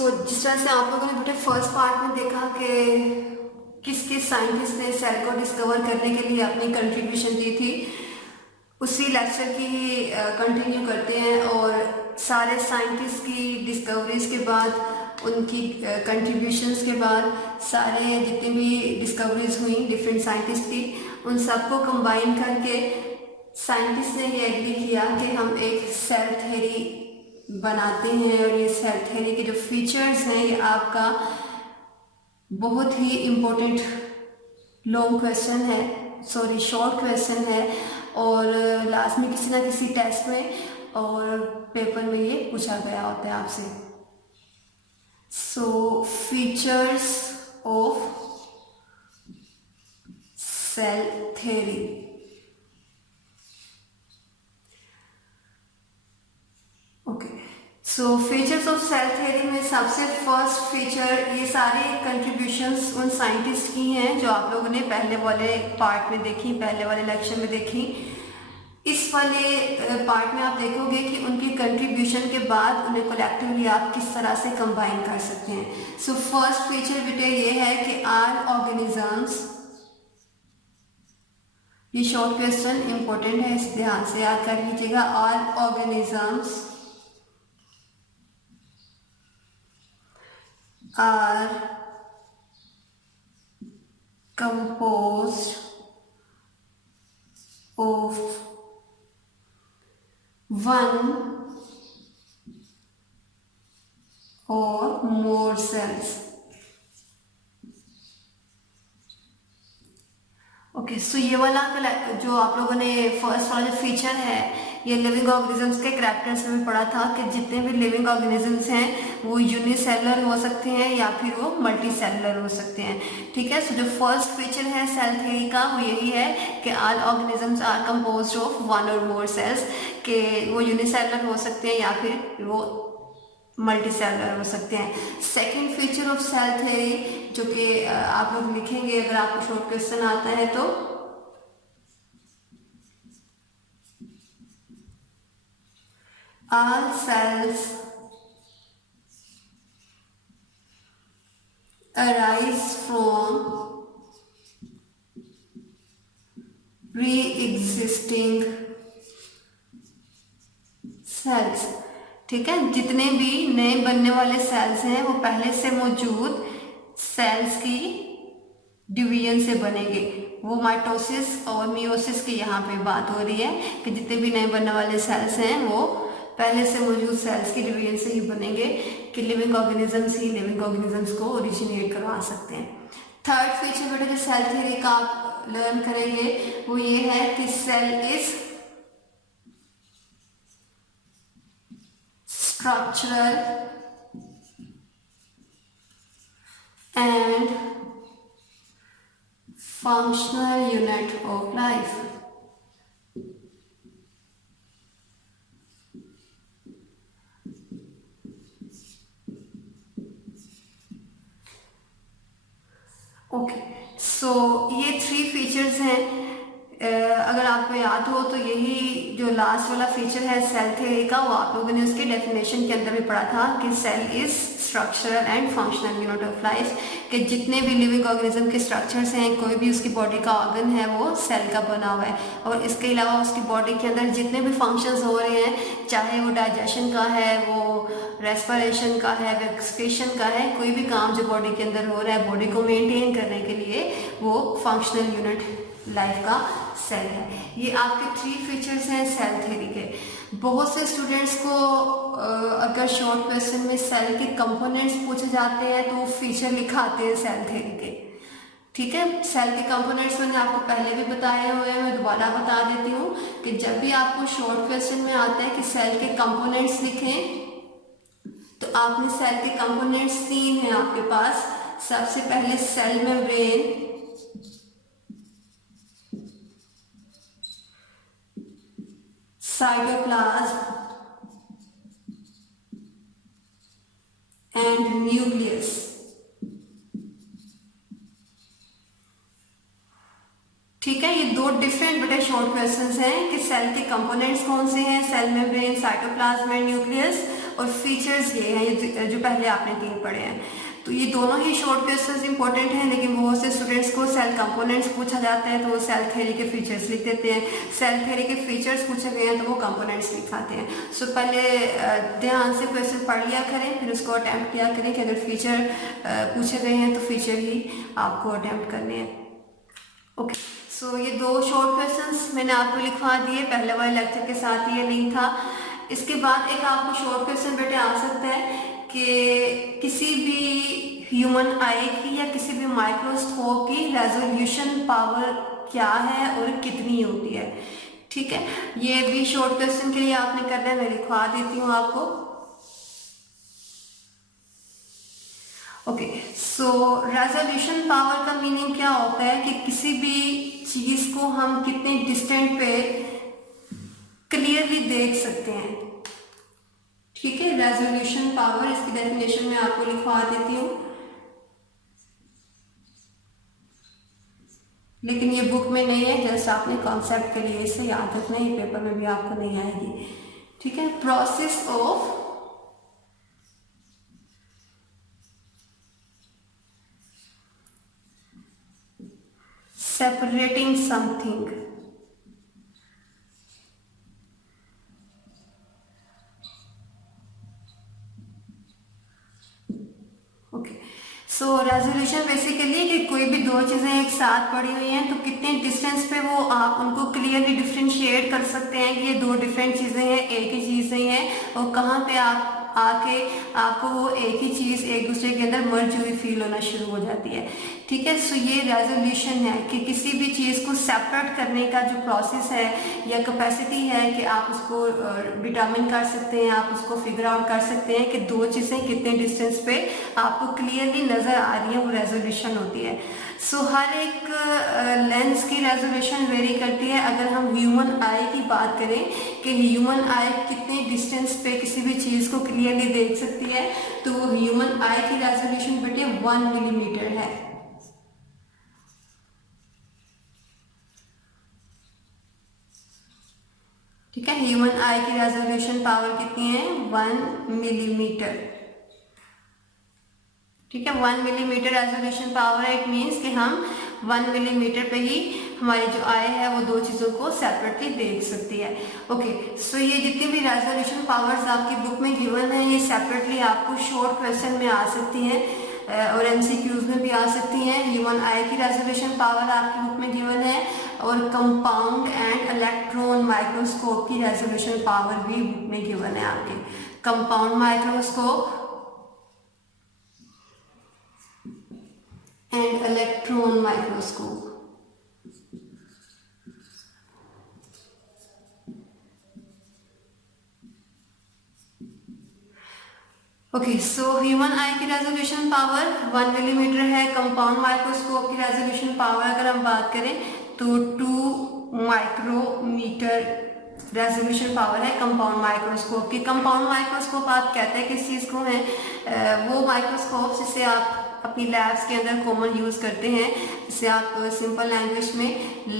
जिस तरह से आप लोगों ने बेटे फर्स्ट पार्ट में देखा कि किस किस साइंटिस्ट ने सेल को डिस्कवर करने के लिए अपनी कंट्रीब्यूशन दी थी, उसी लेक्चर की ही कंटिन्यू करते हैं। और सारे साइंटिस्ट की डिस्कवरीज के बाद, उनकी कंट्रीब्यूशंस के बाद, सारे जितनी भी डिस्कवरीज हुई डिफरेंट साइंटिस्ट की, उन सबको कंबाइन करके साइंटिस्ट ने ये एग्री किया कि हम एक सेल थ्योरी बनाते हैं। और ये सेल थ्योरी के जो फीचर्स हैं, ये आपका बहुत ही इम्पोर्टेंट लॉन्ग क्वेश्चन है, सॉरी शॉर्ट क्वेश्चन है, और लास्ट में किसी ना किसी टेस्ट में और पेपर में ये पूछा गया होता है आपसे। So features of cell theory. So features of cell theory में सबसे फर्स्ट फीचर, ये सारे कंट्रीब्यूशंस उन साइंटिस्ट की हैं जो आप लोगों ने पहले वाले पार्ट में देखी, पहले वाले लेक्चर में देखी। इस वाले पार्ट में आप देखोगे कि उनकी कंट्रीब्यूशन के बाद उन्हें कलेक्टिवली आप किस तरह से कंबाइन कर सकते हैं। सो फर्स्ट फीचर बेटे ये है कि ऑल ऑर्गेनिजम्स, ये शॉर्ट क्वेश्चन इंपॉर्टेंट है, इस ध्यान से याद कर लीजिएगा। All organisms are composed of one or more cells। Okay, so ये वाला जो आप लोगों ने फर्स्ट वाला जो फीचर है, ये लिविंग ऑर्गेनिजम्स के कैरेक्टर्स में पढ़ा था कि जितने भी लिविंग ऑर्गेनिजम्स हैं वो यूनिसेलुलर हो सकते हैं या फिर वो मल्टी सेलुलर हो सकते हैं। ठीक है, सो जो फर्स्ट फीचर है सेल थ्योरी का वो यही है कि all organisms are composed of one or more sales, कि वो यूनिसेलुलर हो सकते हैं या फिर वो मल्टी सेलुलर हो सकते हैं। Second feature of cell theory जो कि आप लोग लिखेंगे अगर आपको शॉर्ट क्वेश्चन आता है तो, all cells arise from pre-existing cells। ठीक है, जितने भी नए बनने वाले सेल्स हैं वो पहले से मौजूद सेल्स की डिवीजन से बनेंगे। वो माइटोसिस और मियोसिस की यहाँ पे बात हो रही है कि जितने भी नए बनने वाले सेल्स हैं वो पहले से मौजूद सेल्स की डिवीजन से ही बनेंगे, कि लिविंग ऑर्गेनिजम्स ही लिविंग ऑर्गेनिजम्स को ओरिजिनेट करवा सकते हैं। थर्ड फीचर बेटा जो सेल थ्योरी का आप लर्न करेंगे वो ये है कि cell is structural and functional unit of life. Okay, so ये थ्री फीचर्स हैं। अगर आपको याद हो तो यही जो लास्ट वाला फीचर है सेल थ्योरी का, वो आप लोगों ने उसके डेफिनेशन के अंदर भी पढ़ा था कि cell is structural and functional unit of life, कि जितने भी लिविंग ऑर्गेनिज्म के स्ट्रक्चर्स हैं, कोई भी उसकी बॉडी का ऑर्गन है वो सेल का बना हुआ है। और इसके अलावा उसकी बॉडी के अंदर जितने भी फंक्शंस हो रहे हैं, चाहे वो डाइजेशन का है, वो रेस्पिरेशन का है, वेक्सक्रीशन का है, कोई भी काम जो बॉडी के अंदर हो रहा है बॉडी को मेंटेन करने के लिए, वो फंक्शनल यूनिट लाइफ का सेल है। ये आपके थ्री फीचर्स हैं सेल थ्योरी के। बहुत से स्टूडेंट्स को अगर शॉर्ट क्वेश्चन में सेल के कंपोनेंट्स पूछे जाते हैं तो वो फीचर लिखाते हैं सेल थ्योरी के। ठीक है, सेल के कंपोनेंट्स मैंने आपको पहले भी बताए हुए हैं, मैं दोबारा बता देती हूँ कि जब भी आपको शॉर्ट क्वेश्चन में आता है कि सेल के कंपोनेंट्स लिखें, तो आपने सेल के कंपोनेंट्स तीन हैं आपके पास। सबसे पहले cell membrane, cytoplasm and nucleus. ठीक है, ये दो डिफरेंट बड़े शॉर्ट क्वेश्चंस हैं कि सेल के कंपोनेंट्स कौन से हैं, cell membrane, cytoplasm and nucleus, और फीचर्स ये हैं, ये जो पहले आपने 3 पढ़े हैं। तो ये दोनों ही शॉर्ट क्वेश्चंस इंपॉर्टेंट हैं, लेकिन बहुत से स्टूडेंट्स को सेल कंपोनेंट्स पूछा जाता है तो वो सेल थ्योरी के फीचर्स लिख देते हैं, सेल थ्योरी के फीचर्स पूछे गए हैं तो वो कंपोनेंट्स लिखाते हैं। सो पहले ध्यान से क्वेश्चन पढ़ लिया करें, फिर उसको अटैम्प्ट किया करें कि अगर फीचर पूछे गए हैं तो फीचर ही आपको अटैम्प्ट करने हैं। ओके, सो ये 2 शॉर्ट क्वेश्चंस मैंने आपको लिखवा दिए, पहले वाले लेक्चर के साथ ये लिंक था। इसके बाद एक आपको शॉर्ट क्वेश्चन बेटे आ सकता है कि किसी भी ह्यूमन आई की या किसी भी माइक्रोस्कोप की रेजोल्यूशन पावर क्या है और कितनी होती है। ठीक है, ये भी शॉर्ट क्वेश्चन के लिए आपने करना है, मैं लिखवा देती हूँ आपको। ओके, सो रेजोल्यूशन पावर का मीनिंग क्या होता है कि किसी भी चीज को हम कितने डिस्टेंस पे क्लियरली देख सकते हैं। ठीक है, रेजोल्यूशन पावर, इसकी डेफिनेशन मैं आपको लिखवा देती हूँ, लेकिन ये बुक में नहीं है, जस्ट आपने कॉन्सेप्ट के लिए इसे याद रखना, ये पेपर में भी आपको नहीं आएगी। ठीक है, process of separating something। Okay, so resolution basically कि कोई भी 2 चीजें एक साथ पड़ी हुई हैं तो कितने डिस्टेंस पे वो आप उनको क्लियरली डिफरेंशिएट कर सकते हैं कि ये 2 डिफरेंट चीजें हैं, एक ही चीजें हैं, और कहाँ पे आप आके आपको वो एक ही चीज एक दूसरे के अंदर मर्ज हुई फील होना शुरू हो जाती है। ठीक है, सो ये रेजोल्यूशन है कि किसी भी चीज को सेपरेट करने का जो प्रोसेस है या कैपेसिटी है कि आप उसको डिटरमिन कर सकते हैं, आप उसको फिगर आउट कर सकते हैं कि 2 चीजें कितने डिस्टेंस पे आपको क्लियरली नजर आ रही है, वो रेजोल्यूशन होती है। सो हर एक लेंस की रेजोल्यूशन वेरी करती है। अगर हम ह्यूमन आई की बात करें कि ह्यूमन आई कितने डिस्टेंस पे किसी भी चीज को क्लियरली देख सकती है, तो वो ह्यूमन आई की रेजोल्यूशन बेटे 1 मिलीमीटर है। ठीक है, ह्यूमन आई की रेजोल्यूशन पावर कितनी है? 1 मिलीमीटर। ठीक है, 1 मिलीमीटर रेजोल्यूशन पावर है। इट मीन्स कि हम 1 मिलीमीटर पे ही हमारी जो आई है वो 2 चीज़ों को सेपरेटली देख सकती है। ओके, सो ये जितनी भी रेजोल्यूशन पावर्स आपकी बुक में गिवन है, ये सेपरेटली आपको शॉर्ट क्वेश्चन में आ सकती हैं और एमसीक्यूज में भी आ सकती हैं। ह्यूमन आई की रेजोल्यूशन पावर आपकी बुक में गिवन है और कंपाउंड एंड इलेक्ट्रॉन माइक्रोस्कोप की रेजोल्यूशन पावर भी बुक में गिवन है आपके। Compound microscope and electron microscope। Okay, so human आई की रेजोल्यूशन पावर 1 मिलीमीटर है। कंपाउंड माइक्रोस्कोप की रेजोल्यूशन पावर अगर हम बात करें तो 2 माइक्रोमीटर रेजोल्यूशन पावर है कंपाउंड माइक्रोस्कोप की। कंपाउंड माइक्रोस्कोप आप कहते हैं किस चीज़ को है? वो माइक्रोस्कोप जिसे आप अपनी लैब्स के अंदर कॉमन यूज करते हैं, जिसे आप सिंपल लैंग्वेज में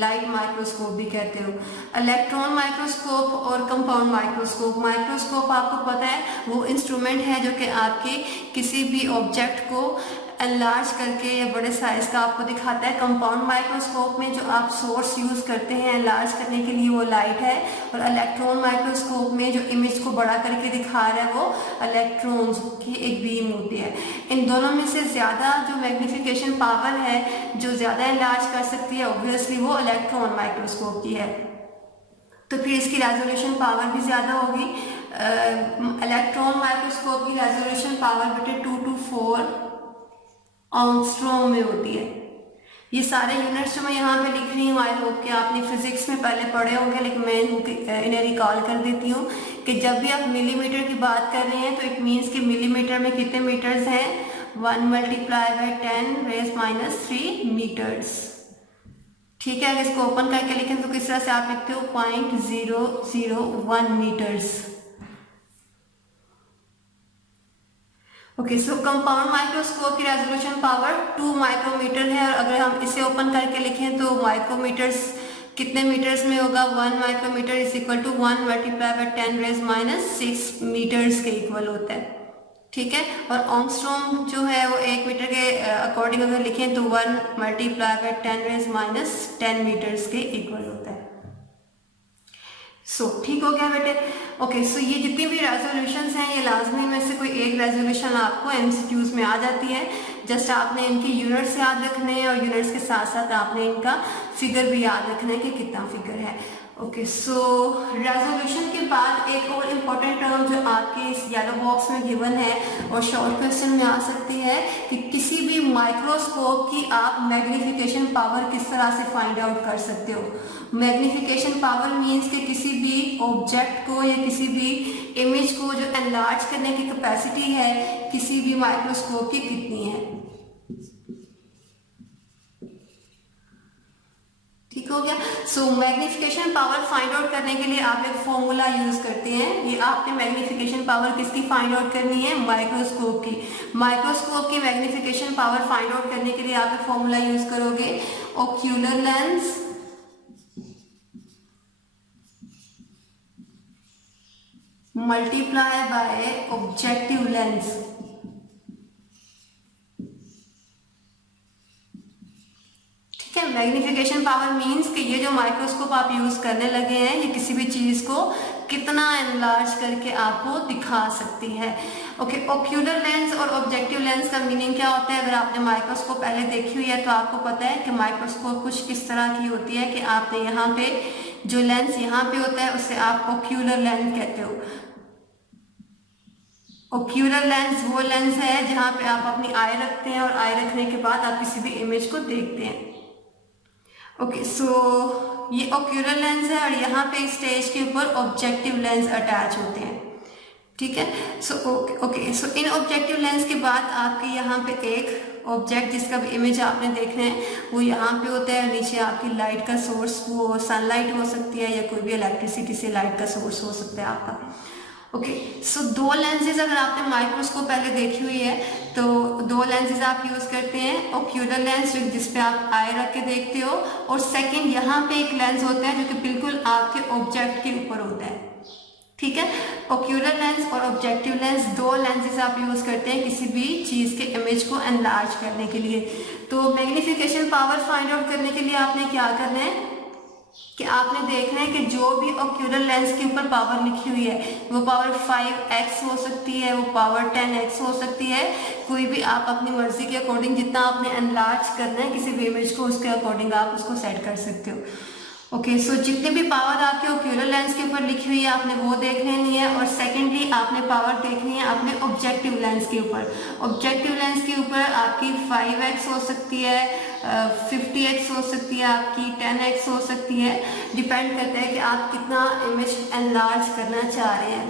लाइट माइक्रोस्कोप भी कहते हो। इलेक्ट्रॉन माइक्रोस्कोप और कंपाउंड माइक्रोस्कोप। माइक्रोस्कोप आपको पता है वो इंस्ट्रूमेंट है जो कि आपके किसी भी ऑब्जेक्ट को एनलार्ज करके या बड़े साइज का आपको दिखाता है। कंपाउंड माइक्रोस्कोप में जो आप सोर्स यूज करते हैं एनलार्ज करने के लिए वो लाइट है, और इलेक्ट्रॉन माइक्रोस्कोप में जो इमेज को बड़ा करके दिखा रहा है वो इलेक्ट्रॉन्स की एक बीम होती है। इन दोनों में से ज्यादा जो मैग्निफिकेशन पावर है, जो ज्यादा एनलार्ज कर सकती है, ऑब्वियसली वो इलेक्ट्रॉन माइक्रोस्कोप की है, तो फिर इसकी रेजोल्यूशन पावर भी ज्यादा होगी। इलेक्ट्रॉन माइक्रोस्कोप की रेजोल्यूशन पावर बेटे 2 to 4 एंगस्ट्रॉम में होती है। ये सारे यूनिट्स जो मैं यहाँ पे लिख रही हूँ, आई होप कि आपने फिजिक्स में पहले पढ़े होंगे, लेकिन मैं इन्हें रिकॉल कर देती हूँ कि जब भी आप मिलीमीटर की बात कर रहे हैं तो इट मीन्स कि मिलीमीटर में कितने मीटर्स हैं? 1 मल्टीप्लाई बाई 10⁻³ मीटर्स। ठीक है, अगर इसको ओपन करके लिखें तो किस तरह से आप लिखते हो? 0.001 metres. Okay, so compound microscope की रेजोल्यूशन पावर 2 माइक्रोमीटर है, और अगर हम इसे ओपन करके लिखें तो माइक्रोमीटर्स कितने मीटर्स में होगा, 1 micrometre is equal to 1 multiply by 10⁻⁻6 metres के इक्वल होता है, ठीक है। और ऑंगस्ट्रॉम जो है वो 1 मीटर के अकॉर्डिंग अगर लिखें तो 1 मल्टीप्लाई बाय 10⁻10 मीटर्स के इक्वल होता है। सो ठीक हो गया बेटे। ओके, सो ये जितनी भी रेजोल्यूशंस हैं ये लाजमी में से कोई एक रेजोल्यूशन आपको एमसीक्यूज में आ जाती है। जस्ट आपने इनकी यूनिट्स याद रखने हैं और यूनिट्स के साथ साथ आपने इनका फिगर भी याद रखना है कि कितना फिगर है। ओके, सो रेजोल्यूशन के बाद एक और इम्पॉर्टेंट टर्म जो आपके इस येलो बॉक्स में गिवन है और शॉर्ट क्वेश्चन में आ सकती है कि किसी भी माइक्रोस्कोप की आप मैग्नीफिकेशन पावर किस तरह से फाइंड आउट कर सकते हो। मैग्नीफिकेशन पावर मीन्स कि किसी भी ऑब्जेक्ट को या किसी भी इमेज को जो एनलार्ज करने की कैपेसिटी है किसी भी माइक्रोस्कोप की कितनी है। ठीक हो गया। सो मैग्नीफिकेशन पावर फाइंड आउट करने के लिए आप एक फॉर्मूला यूज करते हैं। ये आपने मैग्नीफिकेशन पावर किसकी फाइंड आउट करनी है, माइक्रोस्कोप की। माइक्रोस्कोप की मैग्नीफिकेशन पावर फाइंड आउट करने के लिए आप एक फॉर्मूला यूज करोगे, ocular lens multiply by objective lens. Magnification power means कि ये जो माइक्रोस्कोप आप यूज करने लगे हैं ये किसी भी चीज को कितना एनलार्ज करके आपको दिखा सकती है। ओके, ओक्यूलर लेंस और ऑब्जेक्टिव लेंस का मीनिंग क्या होता है। अगर आपने माइक्रोस्कोप पहले देखी हुई है तो आपको पता है कि माइक्रोस्कोप कुछ इस तरह की होती है कि आपने यहाँ पे जो लेंस यहाँ पे होता है उसे आप ओक्यूलर लेंस कहते हो। ओक्यूलर लेंस वो लेंस है जहाँ पे आप अपनी आई रखते हैं और आई रखने के बाद आप किसी भी इमेज को देखते हैं। ओके, सो ये ओक्यूलर लेंस है और यहाँ पे स्टेज के ऊपर ऑब्जेक्टिव लेंस अटैच होते हैं, ठीक है। सो ओके, सो इन ऑब्जेक्टिव लेंस के बाद आपके यहाँ पे एक ऑब्जेक्ट जिसका भी इमेज आपने देखना है वो यहाँ पे होता है। नीचे आपकी लाइट का सोर्स, वो सनलाइट हो सकती है या कोई भी इलेक्ट्रिसिटी से लाइट का सोर्स हो सकता है आपका। ओके, सो दो लेंसेज अगर आपने माइक्रोस्कोप पहले देखी हुई है तो दो लेंसेज आप यूज करते हैं। ओक्यूलर लेंस जिसपे आप आई रख के देखते हो और सेकंड यहाँ पे एक लेंस होता है जो कि बिल्कुल आपके ऑब्जेक्ट के ऊपर होता है, ठीक है। ओक्यूलर लेंस और ऑब्जेक्टिव लेंस दो लेंसेज आप यूज करते हैं किसी भी चीज के इमेज को एनलार्ज करने के लिए। तो मैग्नीफिकेशन पावर फाइंड आउट करने के लिए आपने क्या करना है कि आपने देखना है कि जो भी ऑक्यूलर लेंस के ऊपर पावर लिखी हुई है वो पावर 5x हो सकती है, वो पावर 10x हो सकती है। कोई भी आप अपनी मर्जी के अकॉर्डिंग जितना आपने एनलार्ज करना है किसी भी इमेज को उसके अकॉर्डिंग आप उसको सेट कर सकते हो। ओके, सो जितने भी पावर आपके ओक्यूलर लेंस के ऊपर लिखी हुई है आपने वो देख लेनी है और सेकेंडली आपने पावर देखनी है अपने ऑब्जेक्टिव लेंस के ऊपर। ऑब्जेक्टिव लेंस के ऊपर आपकी 5x हो सकती है, 50x हो सकती है, आपकी 10x हो सकती है। डिपेंड करता है कि आप कितना इमेज एनलार्ज करना चाह रहे हैं।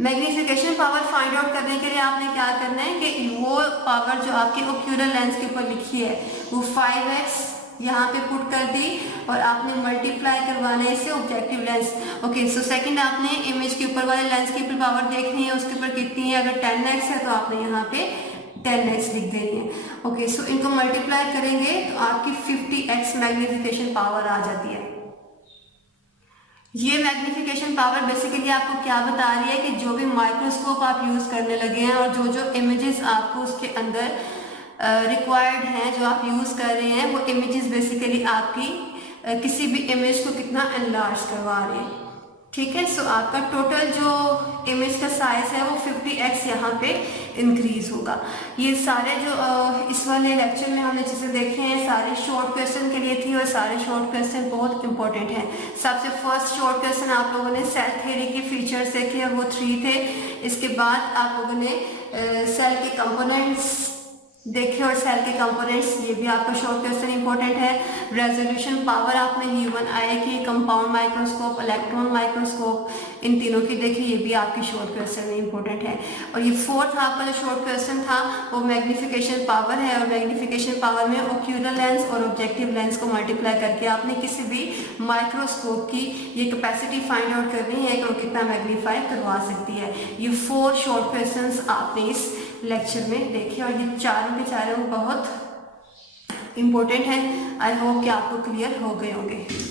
मैग्नीफिकेशन पावर फाइंड आउट करने के लिए आपने क्या करना है कि वो पावर जो आपकी ओक्यूलर लेंस के ऊपर लिखी है वो 5x यहाँ पे पुट कर दी और आपने मल्टीप्लाई करवाना है इससे objective lens. Okay, so second आपने इमेज के ऊपर वाले लेंस के ऊपर पावर देखनी है, उसके ऊपर कितनी है। अगर 10x है तो आपने यहाँ पे 10x लिख देनी है। ओके, सो इनको मल्टीप्लाई करेंगे तो आपकी 50x मैग्नीफिकेशन पावर आ जाती है। ये मैग्नीफिकेशन पावर बेसिकली आपको क्या बता रही है कि जो भी माइक्रोस्कोप आप यूज करने लगे हैं और जो इमेजेस आपको उसके अंदर रिक्वायर्ड हैं जो आप यूज कर रहे हैं वो इमेजेस बेसिकली आपकी किसी भी इमेज को कितना एनलार्ज करवा रहे हैं, ठीक है। सो आपका टोटल जो इमेज का साइज है वो 50x यहाँ पे इंक्रीज होगा। ये सारे जो इस वाले लेक्चर में हमने चीजें देखे हैं सारे शॉर्ट क्वेश्चन के लिए थी और सारे शॉर्ट क्वेश्चन बहुत इंपॉर्टेंट हैं। सबसे फर्स्ट शॉर्ट क्वेश्चन आप लोगों ने सेल थ्योरी के फीचर्स देखे हैं, वो 3 थे। इसके बाद आप लोगों ने सेल के कंपोनेंट्स देखे और सेल के कंपोनेंट्स, ये भी आपका शॉर्ट क्वेश्चन इंपॉर्टेंट है। रेजोल्यूशन पावर आपने ह्यूमन आई की, कंपाउंड माइक्रोस्कोप, इलेक्ट्रॉन माइक्रोस्कोप, इन तीनों की देखी, ये भी आपकी शॉर्ट क्वेश्चन में इंपॉर्टेंट है। और ये फोर्थ आपका जो शॉर्ट क्वेश्चन था वो मैग्नीफिकेशन पावर है और मैग्नीफिकेशन पावर में ओक्यूलर लेंस और ऑब्जेक्टिव लेंस को मल्टीप्लाई करके आपने किसी भी माइक्रोस्कोप की ये कैपेसिटी फाइंड आउट करनी है कि वो कितना मैग्नीफाई करवा सकती है। ये 4 शॉर्ट क्वेश्चन आपने इस लेक्चर में देखे और ये चारों के चारों बहुत इम्पोर्टेंट है। आई होप कि आपको क्लियर हो गए होंगे।